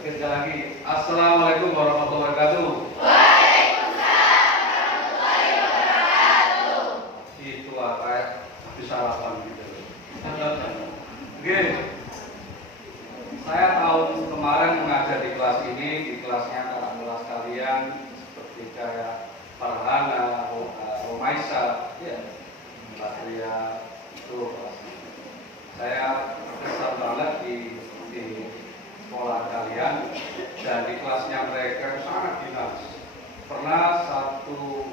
Oke, sekali lagi. Assalamualaikum warahmatullahi wabarakatuh. Waalaikumsalam warahmatullahi wabarakatuh. Itu kayak habis sarapan gitu. Oke. Saya tahun kemarin mengajar di kelas ini, di kelasnya kakak kelas kalian seperti kayak Farhana, Romaisa, ya, Satria itu kelasnya. Saya besar banget di sekolah kalian dan di kelasnya mereka sangat dinamis. Pernah satu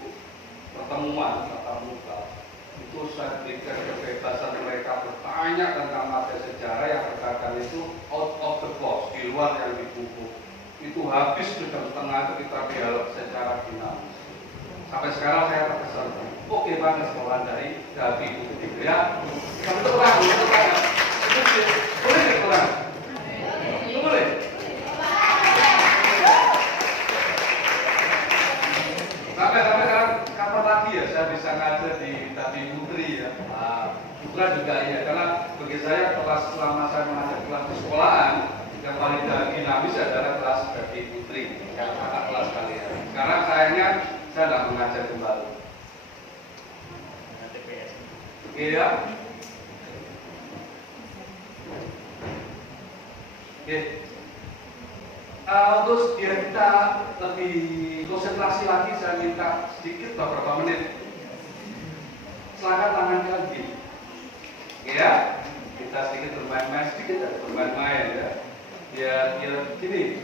pertemuan tatap muka itu saya berikan kebebasan mereka bertanya tentang materi sejarah yang terkadang itu out of the box, di luar yang di buku. Itu habis jam setengah itu kita dialog secara dinamis. Sampai sekarang saya terkesan. Oke banget sekolah dari Gabi itu ya. Kamu kurang, boleh kurang? Boleh. Sampai kapan lagi ya saya bisa ngajar di Gabi Putri ya. Putra juga ya, karena bagi saya kelas selama saya mengajar kelas di sekolahan yang paling dinamis adalah kelas Gabi Putri, yang kakak kelas kalian. Sekarang sayangnya saya tidak mengajar kembali. Iya. Oke. Terus biar kita lebih konsentrasi lagi, saya minta sedikit beberapa menit. Silakan tangannya lagi. Ya, kita sedikit bermain-main, ya. Biar gini,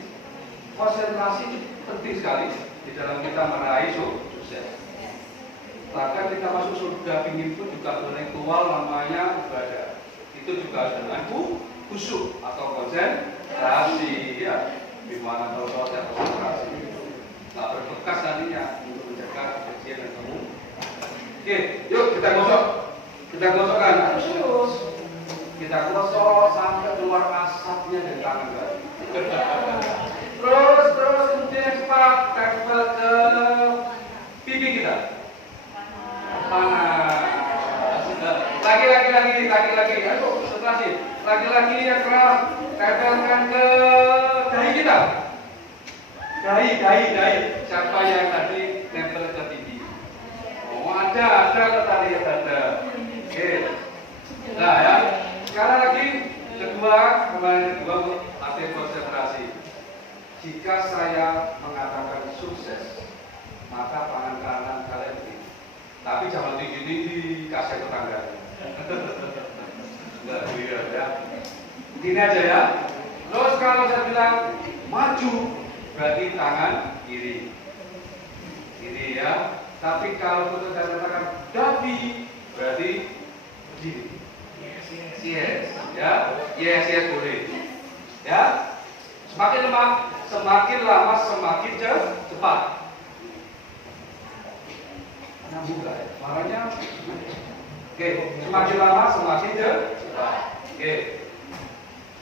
konsentrasi penting sekali di dalam kita meraih sukses. Bahkan kita masuk surga pingin pun juga ritual namanya ibadah. Itu juga harus dengan khusyuk atau konsentrasi, ya. Di mana kalau saya konsentrasi, tak berbekas nantinya untuk menjaga kebersihan dan kamu. Oke, yuk kita gosokkan, terus kita gosok sampai keluar asapnya dari tangan tadi. Terus kemudian cepat tempel ke pipi kita. Panas. Lagi. Ayo konsentrasi. Lagi yang keras. Tempelkan ke dahi kita. Dahi. Siapa yang tadi tempel ke pipi? Oh, ada tadi yang ada. Oke. Nah ya. Sekarang lagi kemarin kedua untuk latih konsentrasi. Jika saya mengatakan sukses, maka tangan kanan kalian tinggi. Tapi jangan tinggi-tinggi, kasih tetangga. Enggak dilihat ya. Begini aja ya. Terus kalau saya bilang maju, berarti tangan kiri. Kiri ya. Tapi kalau betul saya katakan Gabi, berarti begini. Yes. Ya. Yes boleh. Ya. Semakin lama semakin cepat. Nyambung gak ya? Makanya oke, semakin lama semakin cepat. Oke.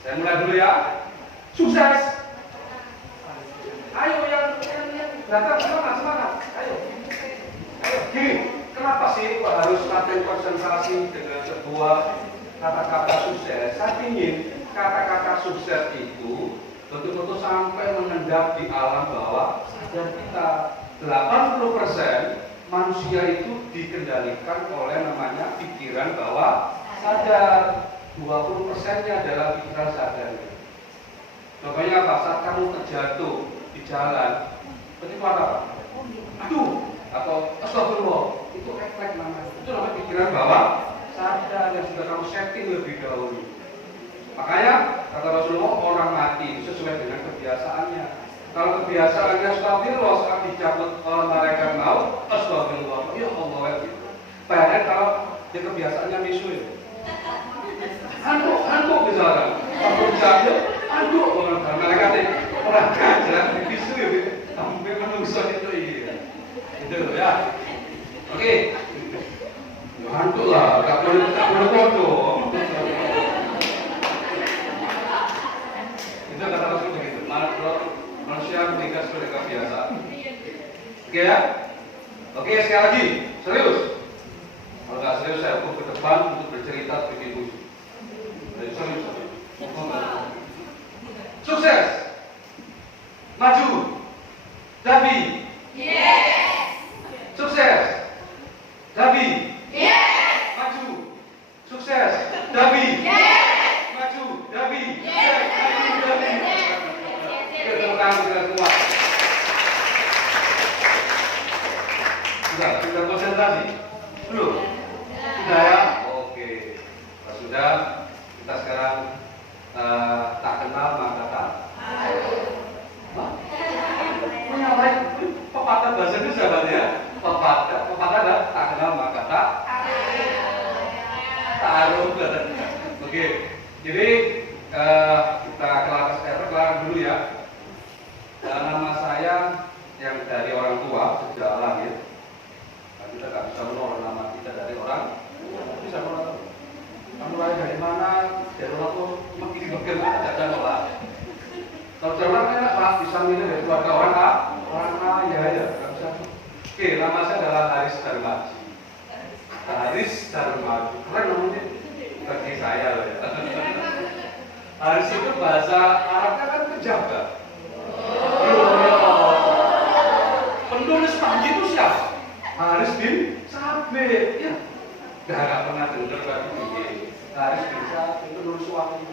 Saya mulai dulu ya. Sukses. Ayo yang datang semangat. Ayo. Gini, kenapa sih kok harus latihan konsentrasi dengan sebuah kata-kata sukses? Saya ingin kata-kata sukses itu betul-betul sampai mengendap di alam bawah dan kita 80% manusia itu dikendalikan oleh namanya pikiran bawah sadar. 20%-nya adalah pikiran sadar. Contohnya apa? Saat kamu terjatuh di jalan, berarti apa? Aduh, atau astagfirullah, itu refleks namanya. Itu namanya pikiran bawah sadar yang sudah kamu setting lebih dahulu. Makanya kata Rasulullah, orang mati sesuai dengan kebiasaannya. Kalau kebiasaannya astagfirullah, saat dicabut oleh malaikat maut, astagfirullah, ya Allah. Bayangkan kalau dia kebiasaannya misu ya. Handuk misalkan, kalau dicabut, handuk orang malaikat orang kajar di misu ya, sampai menungso itu iya. Itu ya. Oke. Handuk lah, tak boleh kodok. Itu kata Rasul begitu. Manusia menikah sesuai dengan kebiasaan. Oke ya? Oke, sekali lagi, serius. Kalau nggak serius saya ke depan untuk bercerita seperti itu. Jadi serius. Sukses. tangan kita semua. Sudah konsentrasi? Belum? Sudah ya? Oke. Kalau sudah, kita sekarang tak kenal maka tak. Menyalahi pepatah bahasa Indonesia sahabat ya. Pepatah ada tak kenal maka tak. Taruh. Oke. Jadi kita kelar dulu ya. Nama saya yang dari orang tua sejak lahir. Kita nggak bisa menolak nama kita dari orang. Bisa menolak. Kamu lahir dari mana? Dari orang tua. Makin bagaimana? Tidak ada nolak. Kalau dari orang enak lah, bisa milih dari keluarga orang kaya ya. Nggak bisa. Oke, nama saya adalah Haris Darmaji. Haris Darmaji. Keren namanya. Bagi saya loh ya. Haris itu bahasa Arabnya kan penjaga. Penulis panji itu siapa? Haris bin Sabit. Ya. Gak pernah dengar lagi begini. Haris bin Sabit itu penulis wahyu.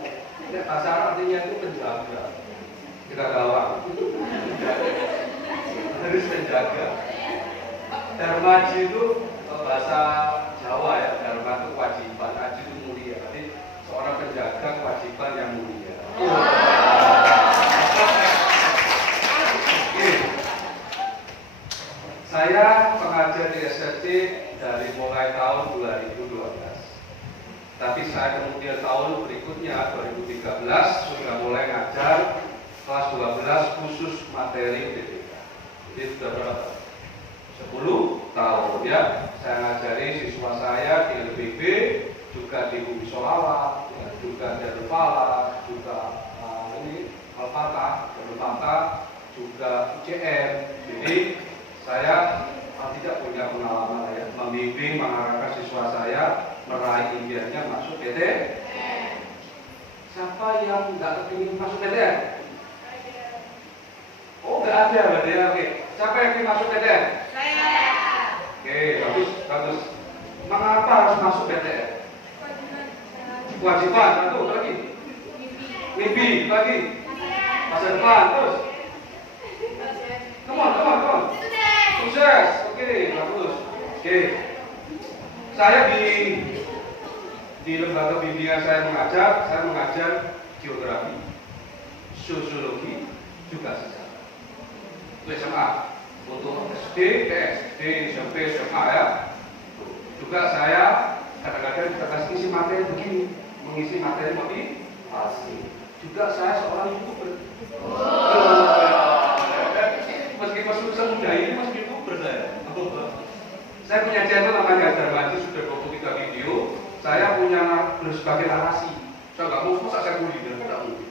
Ya, bahasa Arabnya itu penjaga. Kita gawang. Haris penjaga. Darmaji itu bahasa Jawa ya. Dharma itu kewajiban, aji itu mulia. Jadi seorang penjaga kewajiban yang mulia. Saya pengajar di SST dari mulai tahun 2012. Tapi saya kemudian tahun berikutnya 2013 sudah mulai ngajar kelas 12 khusus materi UTBK. Jadi sudah berapa? 10 tahun ya. Saya ngajari siswa saya di LPB, juga di Bumi Solawat, ya, juga di Darul Falah, juga ini Al-Fatah, juga UCM. Jadi saya tidak punya pengalaman ya, membimbing, mengarahkan siswa saya meraih impiannya masuk PTN. Siapa yang nggak kepingin masuk PTN? Oh, nggak ada berarti ya. Oke. Siapa yang ingin masuk PTN? Saya. Oke, bagus. Mengapa harus masuk PTN? Kewajiban, satu lagi. Mimpi, lagi. Masa depan, terus. Come on. Sukses. Oke, bagus. Oke. Saya di lembaga bimbingan saya mengajar geografi, sosiologi, juga sejarah. Itu SMA. Untuk SD, SMP, SMA ya. Juga saya kadang-kadang juga kasih isi materi begini, mengisi materi motivasi. Juga saya seorang YouTuber. Meskipun semudah ini masih YouTuber saya. Saya punya channel namanya Darmaji, sudah 23 video. Saya punya sebagai narasi. Saya nggak mau masa saya kuliah, tidak mungkin.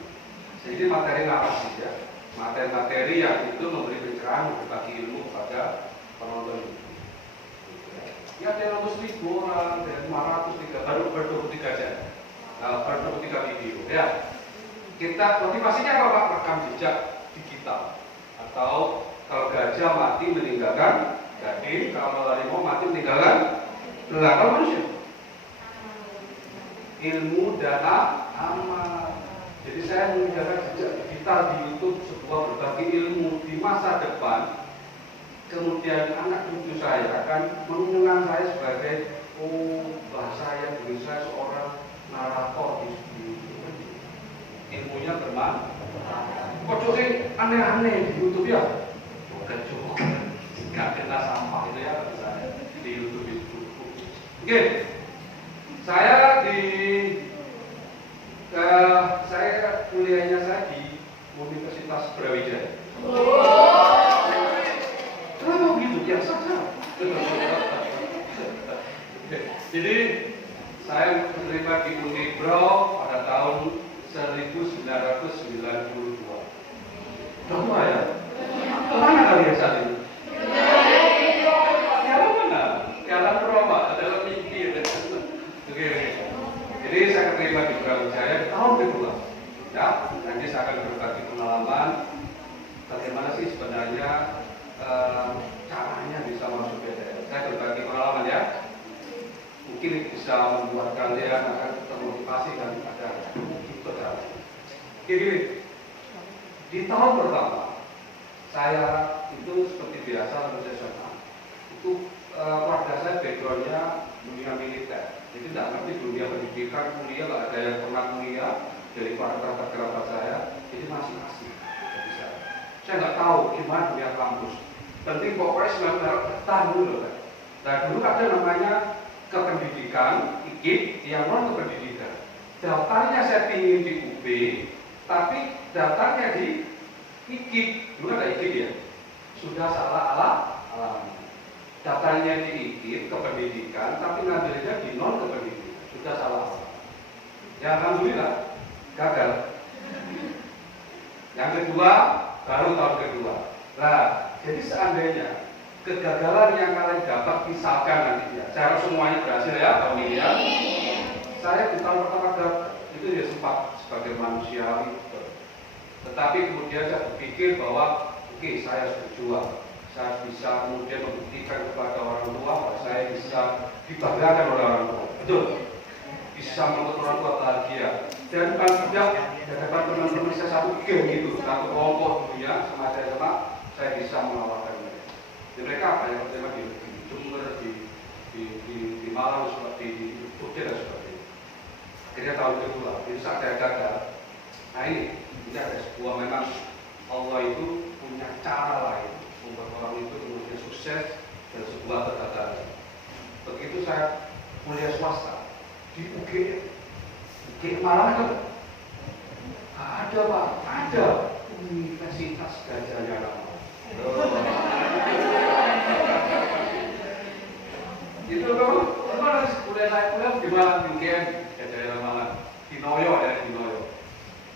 Jadi materi narasi ya, materi-materi yang itu memberi pencerahan, berbagi ilmu kepada penonton. Ya ada 100.000 orang, dari 503 baru 23 jam, 23 video ya. Kita motivasinya apa Pak? Rekam jejak digital, atau kalau gajah mati meninggalkan gading, kalau harimau mati meninggalkan belakang manusia. Ilmu dan amal. Jadi saya meninggalkan jejak digital di YouTube, sebuah berbagi ilmu di masa depan. Kemudian anak cucu saya akan mengenang saya sebagai saya dulu saya seorang narator di ilmunya bermanfaat. Kok sing aneh-aneh di YouTube ya? Joget-joget, nggak kena sampah itu ya saya di YouTube itu. Oke, saya kuliahnya saya di Universitas Brawijaya. Kenapa begitu? Biasa saja. Jadi saya menerima di Unibro pada tahun 1992. Lama ya? Kemana kalian saat ini? Jalan mana? Jalan Roma, dalam mimpi. Oke. Jadi saya terima di Brawijaya tahun kedua. Ya, nanti saya akan berbagi pengalaman bagaimana sih sebenarnya caranya bisa masuk PTN. Saya berbagi pengalaman ya. Mungkin bisa membuat kalian akan termotivasi dan ada gitu cara. Jadi di tahun pertama saya itu seperti biasa lulus SMA itu keluarga saya backgroundnya dunia militer, jadi tidak ngerti dunia pendidikan, kuliah nggak ada yang pernah kuliah dari keluarga kerabat saya, jadi masing-masing. Jadi saya nggak tahu gimana dunia kampus. Penting pokoknya semester bertahan dulu kan. Nah dulu ada namanya kependidikan, IKIP, yang non kependidikan. Daftarnya saya pingin di UB, tapi daftarnya di IKIP, dulu ada IKIP ya, sudah salah alamat. Daftarnya di IKIP kependidikan, tapi ngambilnya di non kependidikan, sudah salah alamat. Ya alhamdulillah gagal. Yang kedua, baru tahun kedua. Nah, jadi seandainya kegagalan yang kalian dapat misalkan nanti ya, saya harap semuanya berhasil ya tahun ini ya. Saya di tahun pertama itu ya sempat sebagai manusiawi, tetapi kemudian saya berpikir bahwa oke, saya harus berjuang, saya bisa kemudian membuktikan kepada orang tua bahwa saya bisa dibanggakan oleh orang tua, betul, bisa membuat orang tua bahagia. Dan paling tidak di hadapan teman-teman saya satu geng itu, satu kelompok dunia sama saya bisa mengalahkan mereka. Di mereka apa yang pertama di Jember, di Malang, di Jogja dan sebagainya. Akhirnya tahun kedua, itu saat saya gagal. Nah ini ada sebuah, memang Allah itu punya cara lain membuat orang itu kemudian sukses dan sebuah kegagalan. Begitu saya kuliah swasta di UGM Malang ada Pak, ada Universitas Gadjah Mada. Itu memang kuliah di Malang, di UGM daerah Malang, di Noyo ada di Noyo.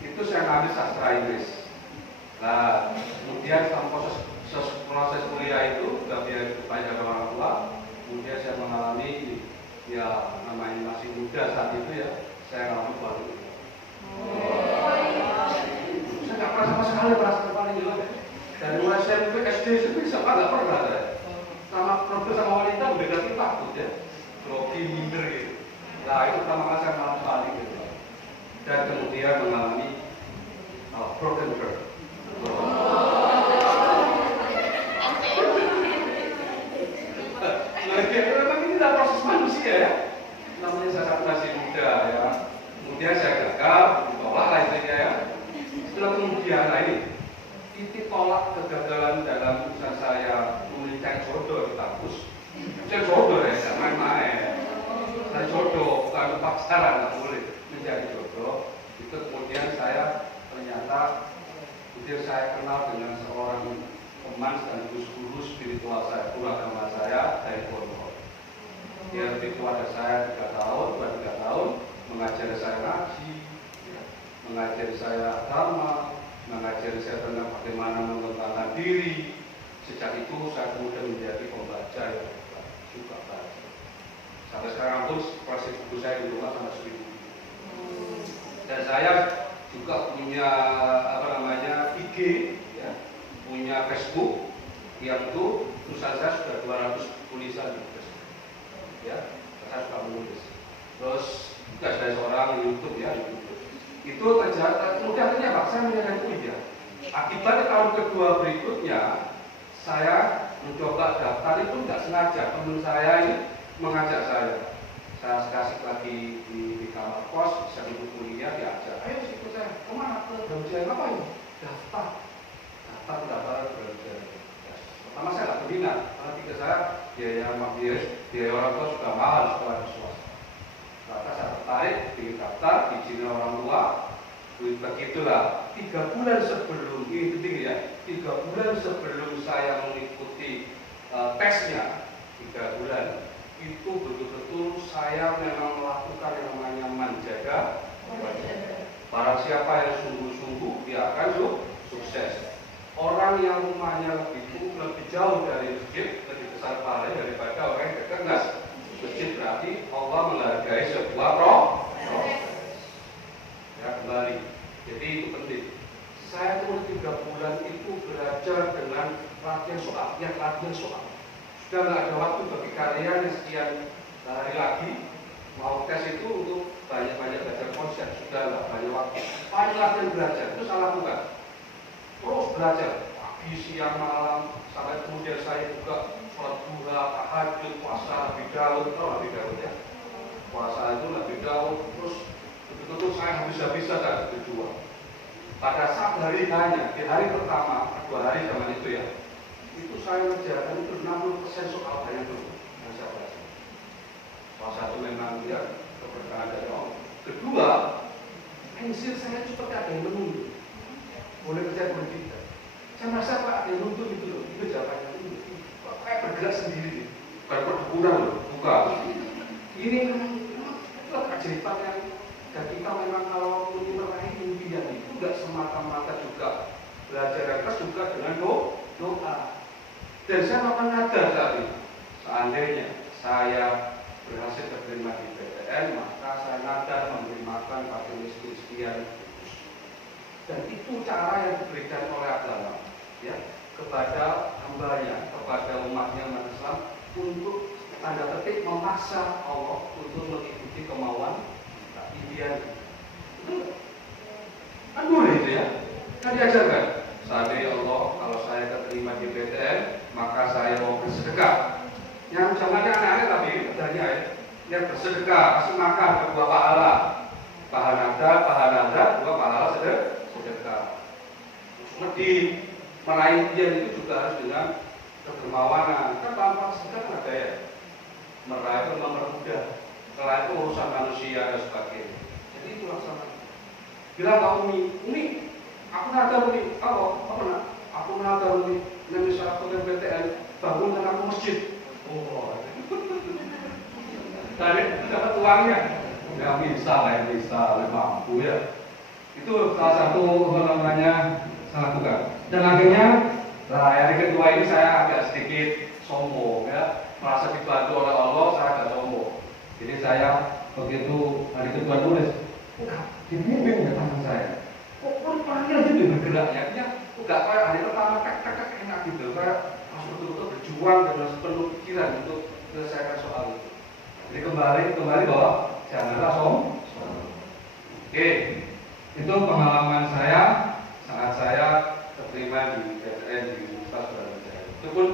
Itu saya ngambil sastra Inggris. Nah, kemudian selama proses kuliah itu sudah biaya banyak orang tua. Kemudian saya mengalami ya namanya masih muda saat itu ya, saya ngalami baru. Saya nggak pernah sama sekali merasa paling jelek. Dari mulai SMP, SD, SMA nggak pernah saya. Sama produk sama wanita beda takut ya, grogi minder gitu. Nah itu pertama kali saya mengalami paling gitu. Dan kemudian mengalami broken birth. Memang ini adalah proses manusia ya. Namanya saya masih muda ya. Kemudian saya gagal, ditolak lah intinya ya. Setelah kemudian ini titik tolak kegagalan dalam usaha saya mencari jodoh di kampus. Saya jodoh ya, saya main-main. Saya jodoh, bukan pacaran, nggak boleh mencari jodoh. Itu kemudian saya ternyata kemudian saya kenal dengan seorang teman sekaligus guru spiritual saya, guru agama saya dari Pondok. Dia lebih tua dari saya 3 tahun, 2-3 tahun, mengajari saya ngaji, mengajari saya agama, mengajari saya tentang bagaimana mengembangkan diri. Sejak itu saya kemudian menjadi pembaca yang suka baca. Sampai sekarang pun koleksi buku saya di rumah sama 1000. Dan saya juga punya IG, ya, punya Facebook yang itu tulisan saya sudah 200 tulisan di Facebook, ya, saya suka menulis. Terus juga saya seorang YouTube ya, itu kemudian akhirnya Pak, saya menyadari ya. Akibatnya tahun kedua berikutnya saya mencoba daftar itu nggak sengaja, teman saya ini mengajak saya kasih lagi di kamar kos, bisa duduk kuliah, diajak, ayo ikut saya, kemana? Ke Brawijaya, ngapain? Daftar Brawijaya. Pertama saya nggak berminat, karena tiga saya biaya orang tua sudah mahal sekolah di swasta. Maka saya tertarik, ingin daftar, diizinin orang tua. Begitulah, 3 bulan sebelum, ini penting ya, 3 bulan sebelum saya mengikuti tesnya, 3 bulan, itu betul-betul saya memang melakukan yang namanya menjaga. Barang siapa yang sungguh-sungguh, dia akan sukses. Orang yang rumahnya lebih jauh dari masjid, lebih besar pahalanya daripada orang yang dekat masjid, berarti Allah menghargai sebuah proses. Ya, kembali. Jadi itu penting. Saya tuh 3 bulan itu belajar dengan latihan soal. Sudah nggak ada waktu bagi kalian yang sekian hari lagi mau tes itu untuk banyak-banyak belajar konsep. Sudah nggak banyak waktu. Paling latihan belajar itu salah bukan. Terus belajar, pagi, siang, malam, sampai kemudian saya juga sholat duha, tahajud, puasa lebih Daud, lebih Daud ya. Puasa itu lebih Daud, terus betul-betul saya habis-habisan dan berjuang. Pada saat hari hanya di hari pertama, 2 hari zaman itu ya, itu saya ngerjakan itu 60% soal banyak dulu yang saya baca. Salah satu memang ya keberkahan dari Allah. Kedua, pensil saya seperti ada yang menunggu. Boleh kerja boleh tidak. Saya merasa Pak ada yang menuntut gitu loh. Itu jawabannya ini. Kok kayak bergerak sendiri. Bukan perkebunan loh, bukan. Ini memang itu keajaiban yang dan kita memang kalau meraih impian itu tidak semata-mata juga belajar yang keras juga dengan doa. Dan saya akan nyadar tadi, seandainya saya berhasil terima di PTN, maka saya nadar memberi makan pada miskin sekian. Dan itu cara yang diberikan oleh agama ya, kepada hambanya, kepada umatnya umat Islam untuk tanda petik memaksa Allah untuk mengikuti kemauan impian. Betul? Kan boleh itu ya? Kan diajarkan. Seandainya Allah, kalau saya terima di PTN, maka saya mau bersedekah. Yang jangan aneh-aneh tapi adanya ya. Yang bersedekah, kasih makan ke 2 pahala. Pahala 2 pahala sedekah. Di meraih impian itu juga harus dengan kedermawanan. Kan tanpa sedekah kan ada ya. Meraih itu memang mudah. Setelah itu urusan manusia dan sebagainya. Jadi itu laksanakan. Bilang ke Umi, aku nadar Umi, apa nak? Aku nadar Umi, nanti saya ke PTN, bangunkan aku masjid. Oh, dari dapat uangnya, ya bisa, mampu ya. Itu salah satu namanya saya lakukan. Dan akhirnya, hari kedua ini saya agak sedikit sombong ya, merasa dibantu oleh Allah, saya agak sombong. Jadi saya begitu hari kedua nulis, dibimbing ya tangan saya. Kok panggil gitu bergeraknya? Enggak kayak hari pertama kak enak gitu. Kayak harus betul-betul berjuang dengan sepenuh pikiran untuk menyelesaikan soal itu. Jadi kembali bahwa janganlah sombong. Oke, itu pengalaman saya saat saya terima di PTN di Universitas Brawijaya. Itu pun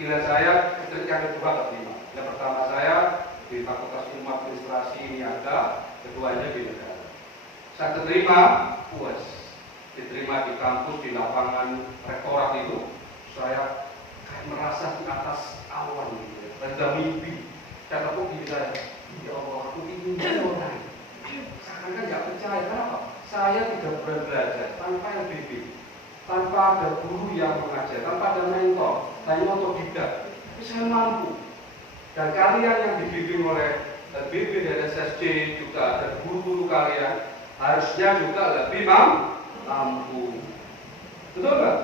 pilihan saya ketika kedua terima. Yang pertama saya di Fakultas Ilmu Administrasi Niaga, keduanya di negara. Saya terima puas, diterima di kampus di lapangan rektorat itu, saya kayak merasa di atas awan gitu ya, ada mimpi. Saya tepuk diri saya, ya Allah, aku ingin orang. Saya kan nggak percaya, kenapa? Saya 3 bulan belajar tanpa yang bimbing, tanpa ada guru yang mengajar, tanpa ada mentor, hanya otodidak. Tapi saya mampu. Dan kalian yang dibimbing oleh BB dan SSC juga ada guru-guru kalian harusnya juga lebih mampu. Betul nggak?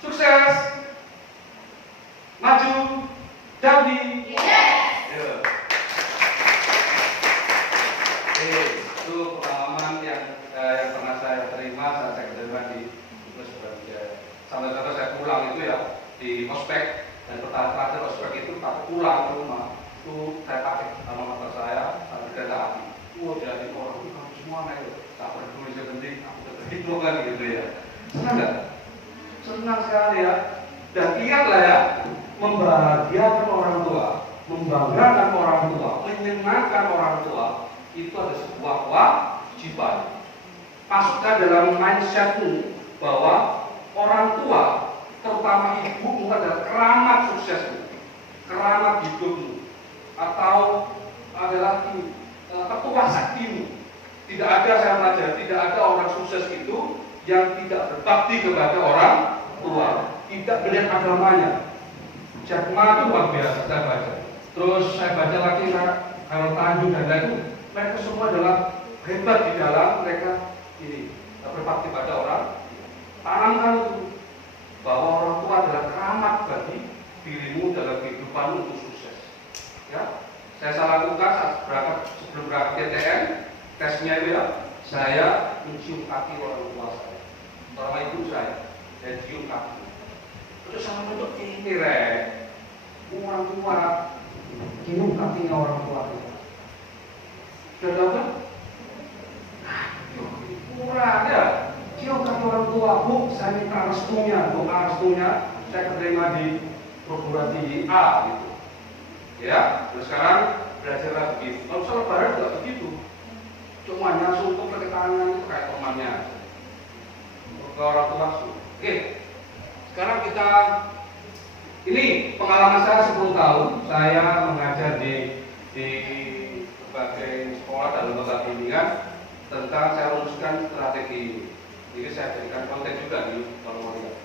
Sukses, maju, Daudi. Yeah. Itu pengalaman yang pernah saya terima saat saya terima di Universitas Brawijaya. Sampai-sampai saya pulang itu ya di ospek. Dan pertanyaan terakhir ospek itu tak pulang ke rumah itu saya pakai sama motor saya sampai kereta api. Jadi orang itu kamu semua naik tak peduli sepenting aku tetap itu kan gitu ya. Senang nggak? Senang sekali ya. Dan ingatlah ya, membahagiakan orang tua, membanggakan orang tua, menyenangkan orang tua itu ada sebuah kewajiban. Masukkan dalam mindsetmu bahwa orang tua terutama ibumu adalah keramat suksesmu, keramat hidupmu, atau adalah ketua saktimu. Tidak ada, saya belajar, tidak ada orang sukses itu yang tidak berbakti kepada orang tua, tidak melihat agamanya. Jack Ma itu luar biasa saya baca. Terus saya baca lagi kalau Tanjung dan lain, mereka semua adalah hebat di dalam mereka ini berbakti pada orang. Tanamkan itu bahwa orang tua adalah keramat bagi dirimu dalam kehidupanmu untuk sukses. Ya, saya lakukan saat sebelum berangkat PTN, tesnya itu ya, saya mencium kaki orang tua saya, orang ibu saya cium kaki. Terus saya menuntut ini orang tua cium kakinya orang tua kita. Sudah tahu kan? Kurang ya, cium kaki orang tua, Bu. saya minta restunya, doa restunya, saya keterima di perguruan tinggi A gitu. Ya, terus sekarang belajar begitu. Kalau soal lebaran juga begitu. Cuma suntuk pakai tangan itu kayak temannya. Ke orang tua. Oke. Sekarang kita ini pengalaman saya 10 tahun. Saya mengajar di berbagai sekolah dan lembaga pendidikan tentang saya rumuskan strategi ini. Jadi saya jadikan konten juga di kalau mau lihat.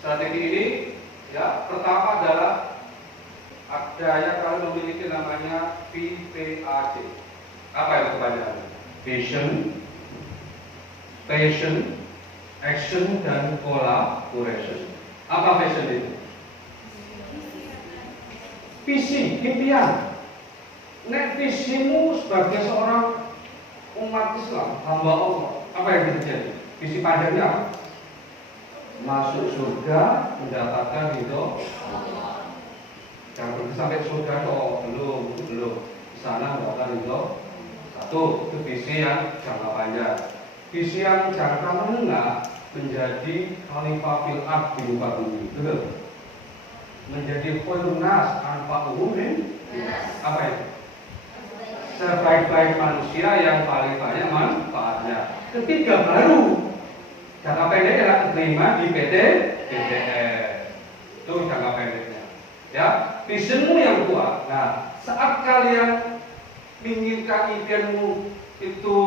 Strategi ini ya pertama adalah ada yang kalian memiliki namanya PPAC. Apa itu kepanjangannya? Vision, Passion, Action, dan Collaboration. Apa vision itu? Visi, impian. Nek visimu sebagai seorang umat Islam, hamba Allah, apa yang terjadi? Visi panjangnya apa? Masuk surga, mendapatkan ridho Allah. Jangan pergi sampai surga toh, belum. Di sana mendapatkan ridho. Satu, itu visi yang jangka panjang. Visi yang jangka menengah menjadi khalifah fil ard di muka bumi. Betul? Menjadi khairun nas anfa'uhum apa itu? Sebaik-baik manusia yang paling banyak manfaatnya. Ketiga, baru jangka pendek adalah terima di PTN. Itu jangka pendeknya. Ya, visionmu yang kuat. Nah, saat kalian menginginkan impianmu itu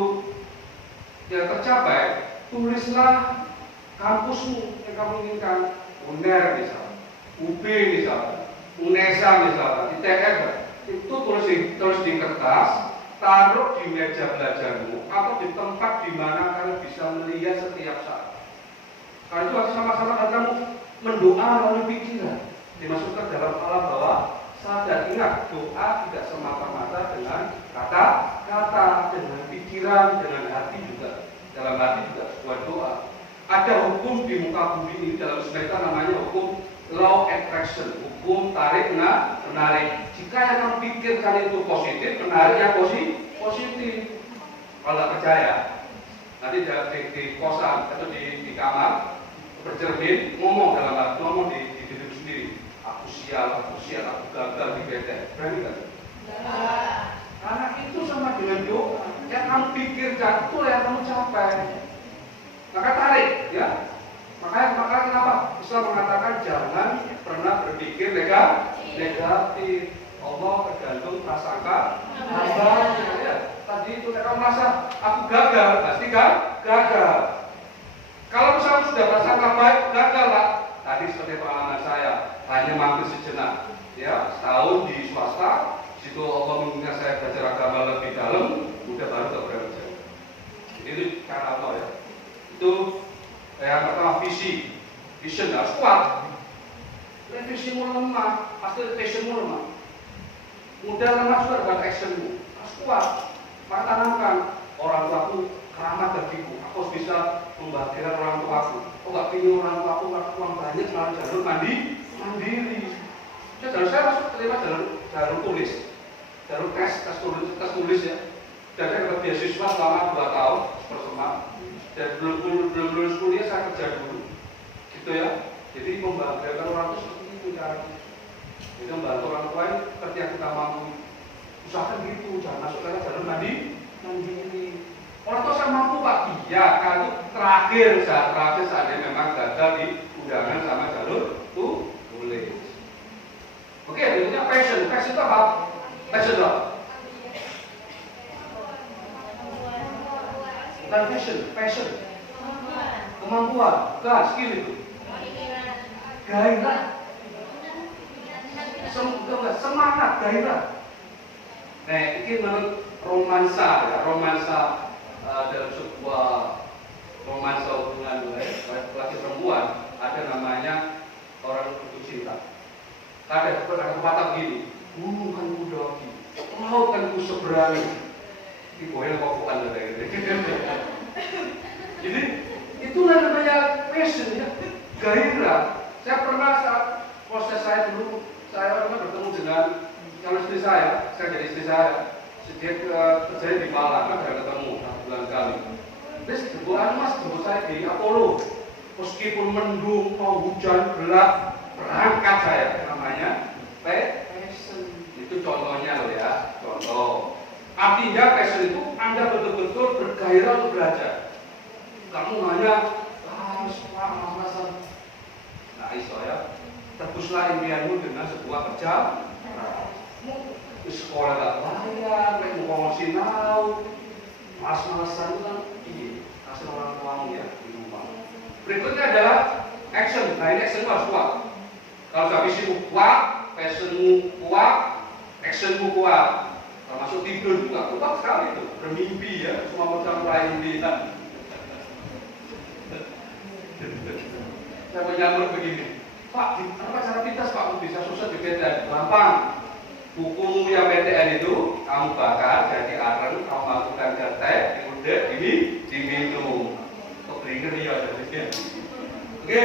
ya tercapai, tulislah kampusmu yang kamu inginkan. UNER misalnya, UB misalnya, UNESA misalnya, ITS itu tulis di kertas, taruh di meja belajarmu atau di tempat di mana kalian bisa melihat setiap saat. Karena itu sama-sama kamu mendoa melalui pikiran, dimasukkan dalam alam bawah sadar. Ingat, doa tidak semata-mata dengan kata-kata, dengan pikiran, dengan hati juga. Dalam hati juga sebuah doa. Ada hukum di muka bumi ini dalam semesta namanya hukum law attraction, hukum tarik menarik. Jika yang kamu pikirkan itu positif, menarik yang positif. Kalau tidak percaya, nanti di kosan atau di kamar bercermin, ngomong dalam hati, ngomong di diri sendiri. Aku sial, aku gagal di PT. Berani kan? Karena itu sama dengan doa. Yang kamu pikirkan itu yang kamu capai. Maka tarik, ya. Makanya kenapa Islam mengatakan jangan pernah berpikir negatif. Allah tergantung prasangka hambanya. Ya. Tadi itu kamu merasa aku gagal, pasti gagal. Kalau misalnya sudah prasangka baik, gagal lah. Tadi seperti pengalaman saya, hanya mampir sejenak, ya, setahun di swasta. Situ Allah mengingat saya belajar agama lebih dalam, udah baru tak bekerja. Jadi itu cara Allah ya. Itu yang pertama vision harus kuat. Visimu lemah, pasti passionmu lemah. Mudah lemah juga buat actionmu harus kuat. Maka tanamkan orang tuaku keramat bagiku. Aku harus bisa membahagiakan orang tuaku. Aku nggak ingin orang tuaku uang banyak malah jalur mandiri. Jalur saya masuk terima jalur tulis, jalur tes tulis ya. Dan saya dapat beasiswa selama 2 tahun bersama. Dan belum lulus kuliah saya kerja dulu, gitu ya. Jadi membahagiakan orang itu seperti itu caranya. Jadi membantu orang tua seperti yang kita mampu. Usahakan gitu, jangan masuk ke jalur mandiri. Orang tua saya mampu Pak, iya. Kalau terakhir saatnya memang gagal di undangan sama jalur tulis. Oke, berikutnya passion. Passion itu apa? Passion apa? Bukan passion. Kemampuan, bukan skill itu. Gairah. Semangat, gairah. Nah, ini menurut romansa dalam sebuah romansa hubungan laki perempuan ada namanya orang putus cinta. Ada kata begini, gunung kan ku daki, laut kan ku seberangi. Ini boleh kokokan gitu. Jadi itulah namanya passion ya, gairah. Saya pernah saat proses saya dulu, saya pernah bertemu dengan calon istri saya jadi istri saya. Dia kerja di Malang, ada ketemu 1 bulan kali. Terus jebokan Mas, jebol saya di Apollo. Meskipun mendung, mau hujan, gelap, berangkat saya. Namanya passion. Itu contohnya loh ya, contoh. Artinya passion itu Anda betul-betul bergairah untuk belajar. Kamu hanya mas-masan. Nah, iso ya. Tebuslah impianmu dengan sebuah kerja. Di sekolah gak bayar, kayak mau sinau, malas-malasan itu kan ini hasil orang tuamu ya di rumah. Berikutnya adalah action. Nah, ini action harus kuat. Kalau sudah visimu kuat, passionmu kuat, actionmu kuat, termasuk tidur juga kuat sekali itu. Bermimpi ya, semua macam lain impian. Saya menyambut begini, Pak, apa cara pintas Pak bisa sukses di PTN? Gampang. Bukumu yang PTN itu kamu bakar jadi areng, kamu masukkan ke teh, udah ini diminum. Keblinger ya jadi. Oke,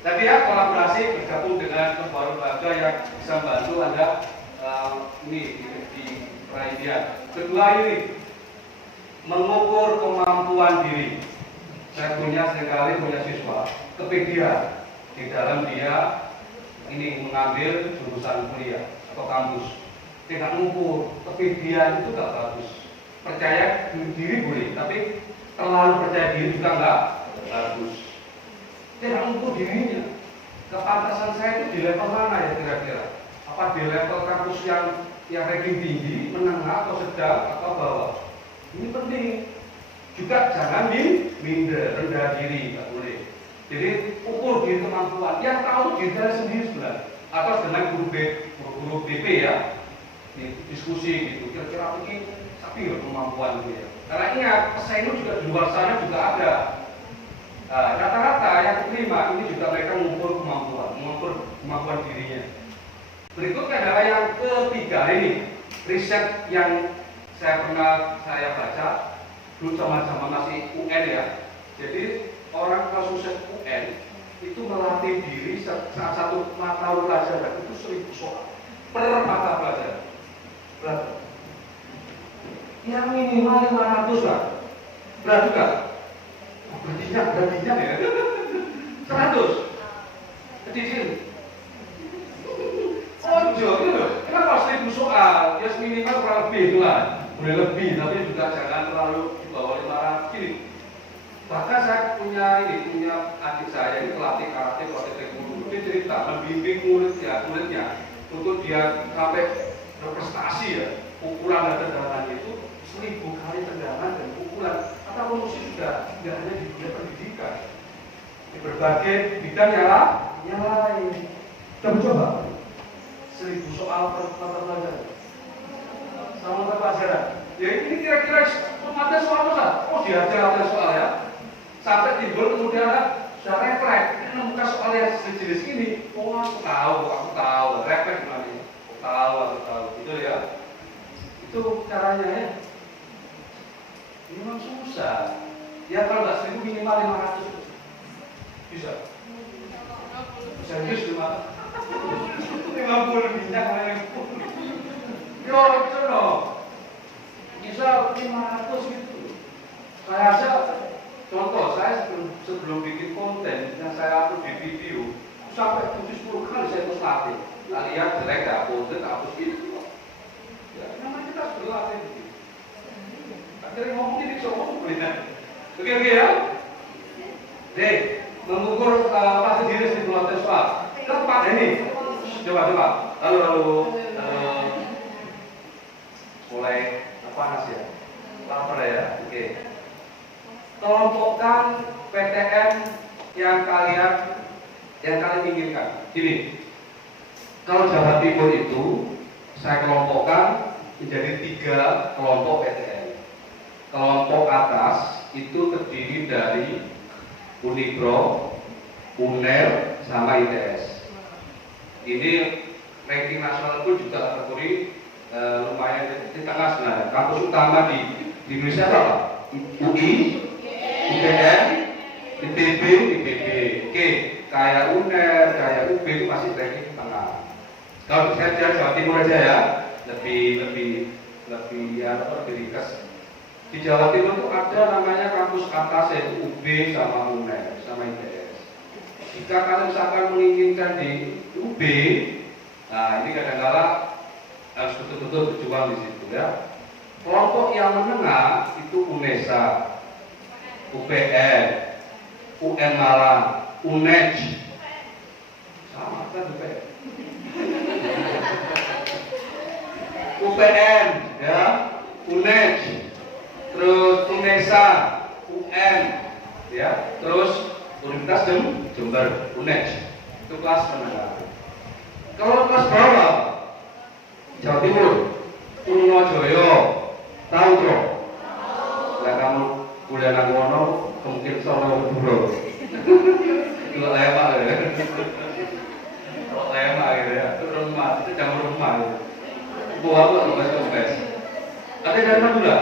tadi ya kolaborasi bergabung dengan lembaga yang bisa membantu Anda ini di peraidian. Kedua ini mengukur kemampuan diri. Saya seringkali punya siswa kepedean di dalam dia ini mengambil jurusan kuliah atau kampus, tidak mengukur. Kepedean itu gak bagus. Percaya diri boleh, tapi terlalu percaya diri juga gak bagus. Tidak mengukur dirinya. Kepantasan saya itu di level mana ya kira-kira? Apa di level kampus yang ranking tinggi, menengah atau sedang atau bawah? Ini penting. Juga jangan minder, rendah diri, nggak boleh. Jadi ukur diri kemampuan. Yang tahu diri saya sendiri sebenarnya. Atau dengan guru BP ya, diskusi gitu. Kira-kira mungkin tapi ya kemampuan gitu ya. Karena ingat pesaing juga di luar sana juga ada. Nah, rata-rata yang kelima ini juga mereka mengukur kemampuan dirinya. Berikutnya adalah yang ketiga ini riset yang saya baca. Dulu zaman masih UN ya. Jadi orang kalau sukses UN itu melatih diri saat satu mata pelajaran itu 1000 soal per mata pelajaran. Berapa? Yang minimal 500 lah. Berat juga. Berarti ya. 100. Kecil. Ojo gitu. Kenapa 1000 soal? Ya minimal kurang lebih itu lah. Boleh lebih, tapi juga jangan terlalu di bawah 500 gini. Bahkan saya punya adik saya ini pelatih karate, pelatih taekwondo. Dia cerita membimbing muridnya untuk dia sampai berprestasi ya. Pukulan dan tendangan itu 1000 kali tendangan dan pukulan. Kata promosi sudah tidak hanya di dunia pendidikan, di berbagai bidang yang lain. Coba 1000 soal per pelajaran. Sama pelajaran. Ya ini kira-kira ada soal apa? Oh diajar ada soal ya. Sampai timbul kemudian sudah refleks. Menemukan soal yang sejenis ini. Oh aku tahu. Refleks gimana ini? Aku tahu. Gitu ya. Itu caranya ya. Ini memang susah. Ya kalau nggak 1000 minimal 500. Bisa. Serius 50 minyak yang yo itu loh, misal 500 gitu. Saya aja contoh, saya sebelum bikin konten yang saya upload di video sampai 7-10 kali saya terus latih. Kita lihat jelek gak, konten hapus gitu. Ya namanya kita harus berlatih gitu. Akhirnya ngomong ini ngomong benar. Oke ya. Deh, mengukur pasti diri di bulan soal. Keempat ini. Coba. Lalu mulai panas ya, lapar ya. Oke. Kelompokkan PTN yang kalian inginkan. Gini, kalau Jawa Timur itu saya kelompokkan menjadi 3 kelompok PTN. Kelompok atas itu terdiri dari Unipro, UNER, sama ITS. Ini ranking nasional pun juga kategori lumayan di tengah sebenarnya. Kampus utama di Indonesia apa? UI, UGM, ITB, IPB. Oke, kayak UNER, kayak UB itu masih ranking tengah. Kalau saya Jawa Timur aja ya, lebih ringkas. Di Jawa Timur itu ada namanya kampus atas, yaitu UB sama UNER sama ITS. Jika kalian misalkan menginginkan di UB, nah ini kadang-kala harus betul-betul berjuang di situ ya. Kelompok yang menengah itu UNESA, UPN, UN Malang, UNEJ, sama kan UPN, UPN, ya, UNEJ, terus UNESA, UN, ya, terus Universitas Jember, UNEJ, itu kelas menengah. Kalau kelas bawah, Jawa Timur, Purwojoyo, tahu bro? Nah kamu kuliah nang ngono, mungkin Solo bro. Itu lema ya. Kalau lema gitu ya, itu rumah, itu jam rumah gitu. Buah apa tugas. Ada dari Madura?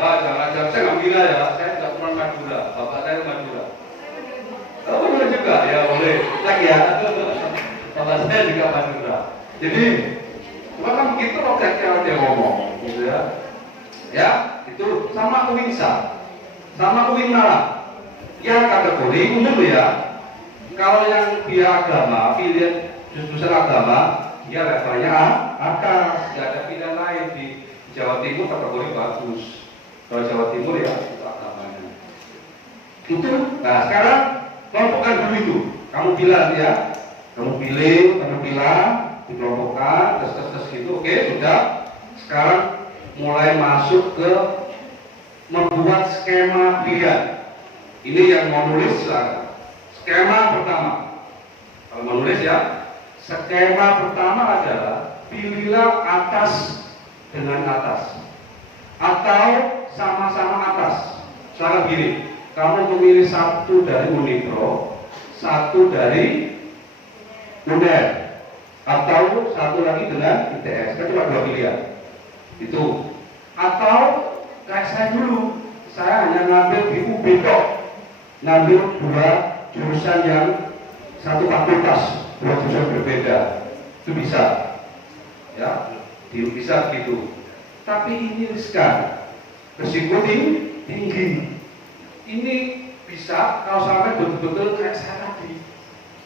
Wah, jangan saya nggak gila ya, saya nggak pernah Madura. Bapak saya Madura. Oh boleh juga, ya boleh. Lagi ya. Bapak saya juga Madura. Jadi, cuma kan begitu objeknya dia ngomong, gitu ya. Ya, itu sama Uwinsa, sama Uwin Malang. Yang kategori umum ya. Kalau yang dia agama, pilihan jurusan agama, dia levelnya atas. Tidak ada pilihan lain di Jawa Timur kategori bagus. Kalau Jawa Timur ya itu agamanya. Itu, nah sekarang kelompokkan dulu itu. Kamu bilang ya, kamu pilih, dikelompokkan, tes gitu, oke sudah. Sekarang mulai masuk ke membuat skema pilihan. Ini yang mau nulis silakan. Skema pertama, kalau mau nulis ya, skema pertama adalah pilihlah atas dengan atas atau sama-sama atas. Silakan pilih. Kamu memilih satu dari Unipro, satu dari UNER, atau satu lagi dengan ITS. Kan cuma dua pilihan. Itu. Atau kayak saya dulu, saya hanya ngambil di UB kok, ngambil dua jurusan yang satu fakultas, dua jurusan berbeda. Itu bisa. Ya, bisa begitu. Tapi ini riskan, risiko tinggi. Ini bisa kalau sampai betul-betul kayak saya tadi,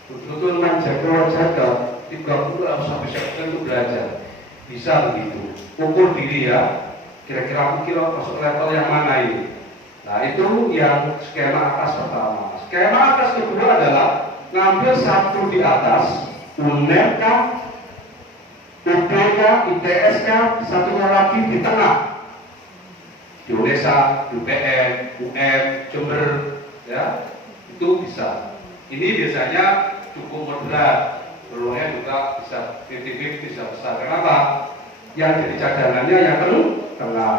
betul-betul menjaga 30 sampai sekian untuk belajar. Bisa begitu. Ukur diri ya. Kira-kira masuk level yang mana ini. Nah itu yang skema atas pertama. Skema atas kedua adalah ngambil satu di atas, UNER kah, UB kah, ITS kah, satunya lagi di tengah. Di UNESA, UPN, UN, Jember, ya itu bisa. Ini biasanya cukup moderat, peluangnya juga bisa 50-50, bisa besar. Kenapa? Yang jadi cadangannya yang tengah.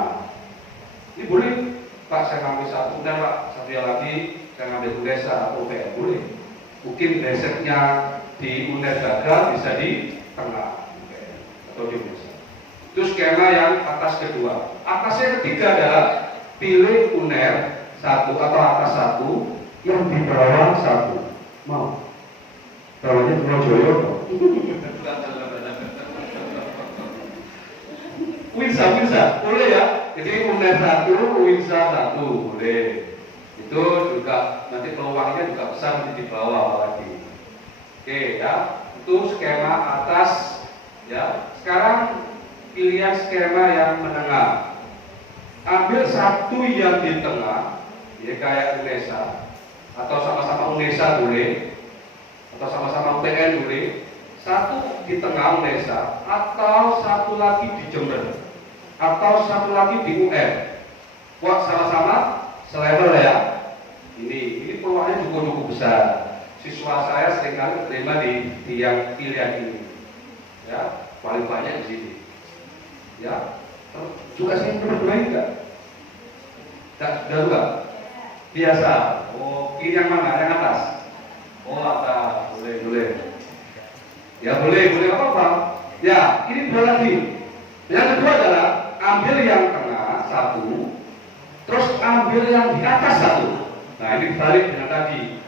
Ini boleh, Pak saya ngambil satu, dan Pak satu yang lagi saya ngambil UNESA atau UPN, boleh. Mungkin basicnya di UNER gagal bisa di tengah UPN atau di UNESA. Itu skema yang atas kedua. Atasnya ketiga adalah pilih UNER satu atau atas satu, yang di bawah satu. Mau? Bawahnya Purwojoyo dong. Winsa, boleh ya. Jadi UNER satu, Winsa satu, boleh. Itu juga nanti peluangnya juga besar nanti di bawah lagi. Oke ya, itu skema atas ya. Sekarang pilihan skema yang menengah. Ambil satu yang di tengah, ya kayak UNESA, atau sama-sama UNESA boleh, atau sama-sama UPN boleh. Satu di tengah UNESA, atau satu lagi di Jember, atau satu lagi di UN. Wah sama-sama selevel ya. Ini peluangnya cukup besar. Siswa saya seringkali terima di yang pilihan ini. Ya, paling banyak di sini. Ya, juga saya berdua enggak? Enggak. Biasa. Oh, ini yang mana? Yang atas. Oh, atas. Boleh. Ya boleh apa-apa. Ya, ini dua lagi. Yang kedua adalah ambil yang tengah satu, terus ambil yang di atas satu. Nah ini balik dengan tadi.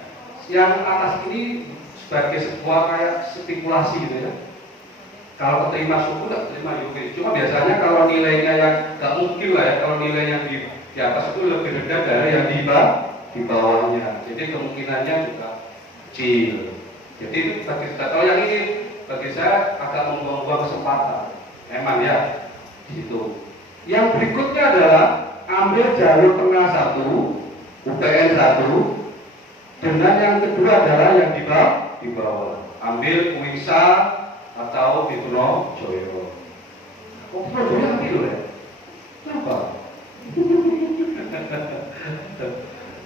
Yang atas ini sebagai sebuah kayak stipulasi gitu ya. Kalau keterima syukur, nggak terima juga. Cuma biasanya kalau nilainya yang nggak mungkin lah ya, kalau nilainya di atas itu lebih rendah dari yang di bawahnya. Jadi kemungkinannya juga kecil. Jadi itu bagi kita, kalau yang ini bagi saya agak membuang-buang kesempatan. Memang ya, gitu. Yang berikutnya adalah ambil jalur tengah 1, UPN 1, dengan yang kedua adalah yang di bawah. Ambil UINSA atau Dipono Joyo. Oh, Dipono Joyo ambil ya? Kenapa?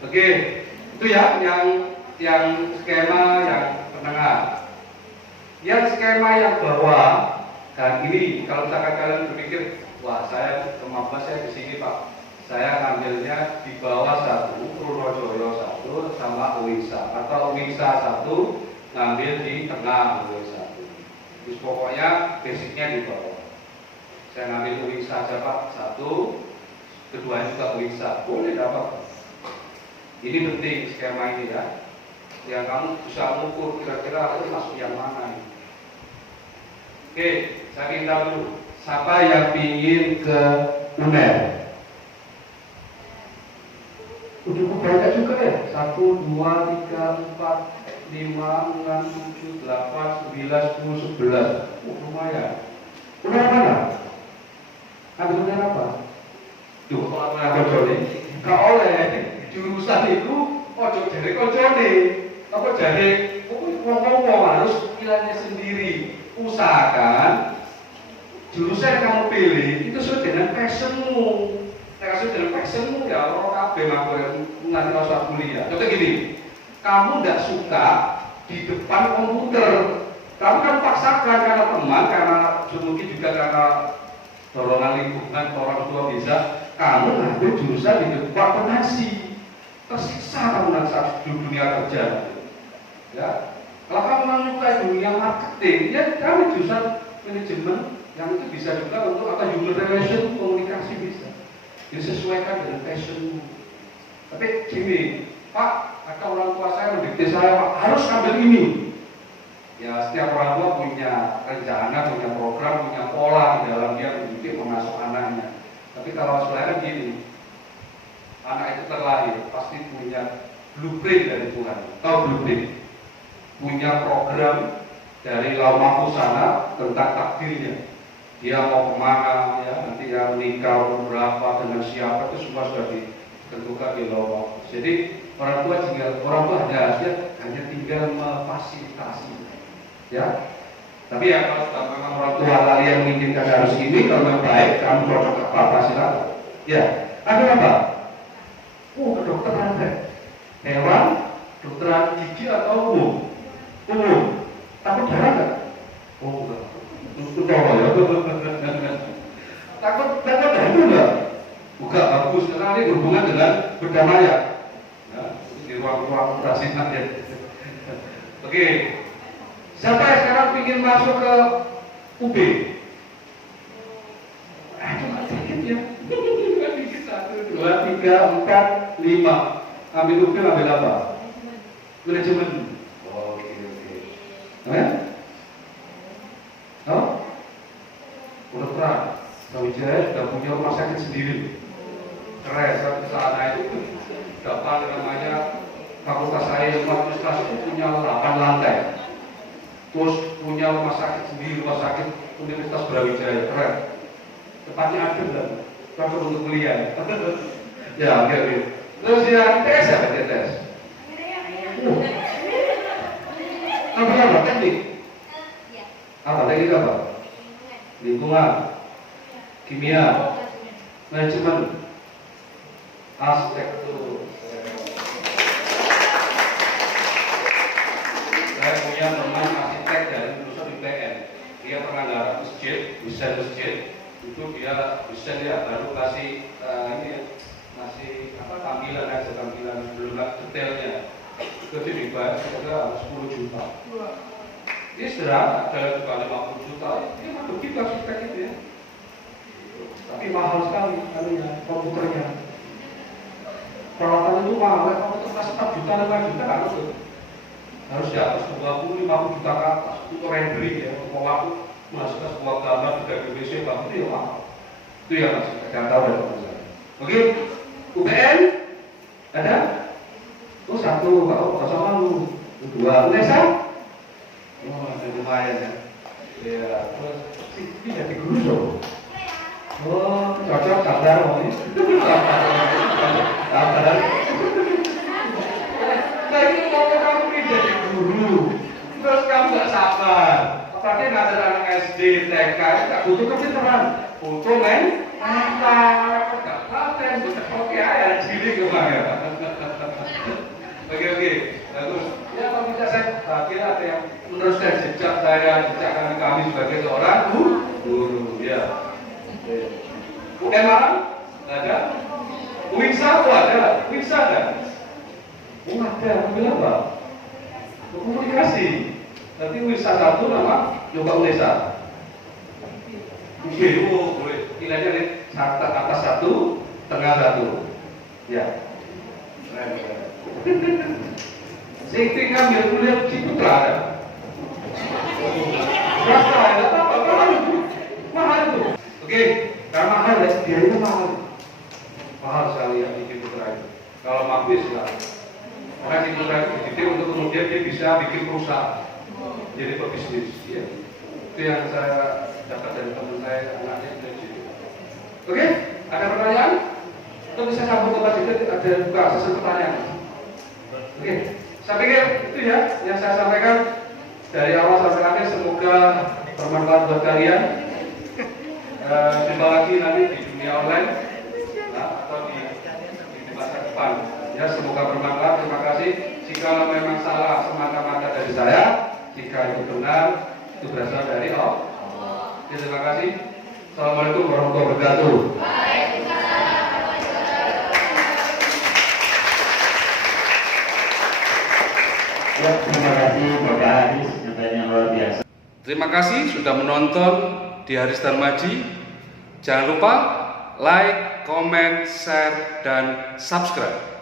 Oke, itu ya yang skema yang penengah. Yang skema yang bawah, dan ini kalau misalkan kalian berpikir, wah saya kemampuan saya di sini Pak, saya ngambilnya di bawah 1, Purwojoyo 1 sama UINSA, atau UINSA 1 ngambil di tengah UINSA 1. Terus pokoknya basicnya di bawah. Saya ngambil UINSA aja Pak 1, kedua juga UINSA, boleh dapat. Ini penting skema ini ya, yang kamu bisa mengukur kira-kira itu masuk yang mana ini. Oke, saya minta dulu, siapa yang ingin ke UNER? Cukup banyak juga ya, 1, 2, 3, 4, 5, 6, 7, 8, 9, 10, 11. Lumayan. UNER mana? Ambil UNER apa? Duh, kalau UNER Joni, gak oleh. Jurusan itu ojo jari koncone, apa jari ngomong harus pilihannya sendiri. Usahakan jurusan yang kamu pilih itu sesuai dengan passionmu. Sesuai dengan passionmu ya orang kabeh mampu nanti usah kuliah. Contoh gini, kamu tidak suka di depan komputer, kamu kan paksakan karena teman, karena mungkin juga karena dorongan lingkungan orang tua bisa, kamu ngambil jurusan di depan akuntansi. Tersiksa kamu nanti di dunia kerja, ya. Kalau kamu menyukai dunia marketing, ya kamu jurusan manajemen yang itu bisa juga untuk atau human relation, komunikasi bisa. Disesuaikan dengan passionmu. Tapi gini, Pak, ada orang tua saya mendikte saya, Pak, harus ambil ini. Ya setiap orang tua punya rencana, punya program, punya pola di dalam dia mendidik mengasuh anaknya. Tapi kalau sebenarnya gini, anak itu terlahir pasti punya blueprint dari Tuhan. Tahu blueprint? Punya program dari Lauh Mahfuz sana tentang takdirnya. Dia mau kemana, ya nanti dia menikah umur berapa dengan siapa itu semua sudah ditentukan di Lauh Mahfuz. Jadi orang tua hanya tinggal memfasilitasi, ya. Tapi ya kalau sudah memang orang tua kalian yang menginginkan harus ini, kalau yang baik kamu cocok apa silakan. Ya, ada apa? Kedokteran hewan, kedokteran gigi atau umum? Umum. Takut darah nggak? Oh enggak. Untuk ya. Takut darah enggak? Bukan bagus karena ini berhubungan dengan bedah mayat. Ya, di ruang-ruang operasi nanti. Oke. Siapa yang sekarang ingin masuk ke UB? Cuma sedikit ya. 1, 2, 3, 4, 5. Ambil UB ambil apa? Manajemen. Oke. Oh? Kedokteran. Brawijaya sudah punya rumah sakit sendiri. Keren, saya ke sana itu dapat namanya fakultas saya Universitas itu punya 8 lantai. Terus punya rumah sakit sendiri, rumah sakit Universitas Brawijaya, keren. Tempatnya adem dan cocok untuk kuliah. Ya, oke. Terus yang ITS apa ITS? Apa teknik? Apa teknik apa? Lingkungan, kimia, manajemen, arsitektur. Saya punya teman arsitek dari lulusan UPN. Dia pernah garap masjid, desain masjid. Itu dia desain ya, baru kasih masih tampilan aja, tampilan belum detailnya. Itu dibayar sekitar 10 juta. Ini sederhana, ada juga 50 juta. Ini mah begitu arsitek itu ya. Tapi mahal sekali komputernya. Peralatan itu mahal, komputer kelas 4 juta, 5 juta harus di atas 20-50 juta ke atas. Untuk rendering ya, untuk waktu masukkan sebuah gambar di Indonesia Pak itu ya mahal. Itu ya Mas, jangan tahu dari teman saya. Oke, UPN ada? Oh satu, Pak sama lu, dua, UNESA? Oh lumayan ya. Ya, terus ini jadi guru dong. Oh cocok sadar mau ini. Sadar. Nah ini mau kamu ini jadi guru, terus kamu nggak sabar. Apalagi ngajar anak SD, TK, nggak butuh kepintaran, butuh mental, nggak paten, butuh oke aja jadi kemana? Oke, bagus. Ya kalau bisa saya kira ada yang meneruskan jejak saya, jejak kami sebagai seorang guru, ya. UM ada, UINSA ada, UINSA ada. Oh ada, ambil apa? Komunikasi. Nanti UINSA 1 nama Yoga UNESA. Oke, boleh. Nilainya nih atas 1, tengah 1. Ya. Sing ngambil kuliah Ciputra ada. Swasta ada apa? Mahal itu. Oke, karena mahal ya, biayanya mahal. Mahal sekali yang di Ciputra itu. Kalau mampu lah. Karena Ciputra itu dididik untuk kemudian dia bisa bikin perusahaan, jadi pebisnis. Ya. Itu yang saya dapat dari teman saya, anaknya dari situ. Oke, ada pertanyaan? Atau bisa sambung ke Pak Dikit, ada buka sesi pertanyaan. Oke, saya pikir itu ya yang saya sampaikan dari awal sampai akhir. Semoga bermanfaat buat kalian. Jumpa lagi nanti di dunia online atau di masa depan. Ya, semoga bermanfaat. Terima kasih. Jika memang salah semata-mata dari saya, jika itu benar, itu berasal dari Allah. Terima kasih. Assalamualaikum warahmatullahi wabarakatuh. Ya, terima kasih Bapak Haris, yang luar biasa. Terima kasih sudah menonton di Haris Darmaji. Jangan lupa like, comment, share, dan subscribe.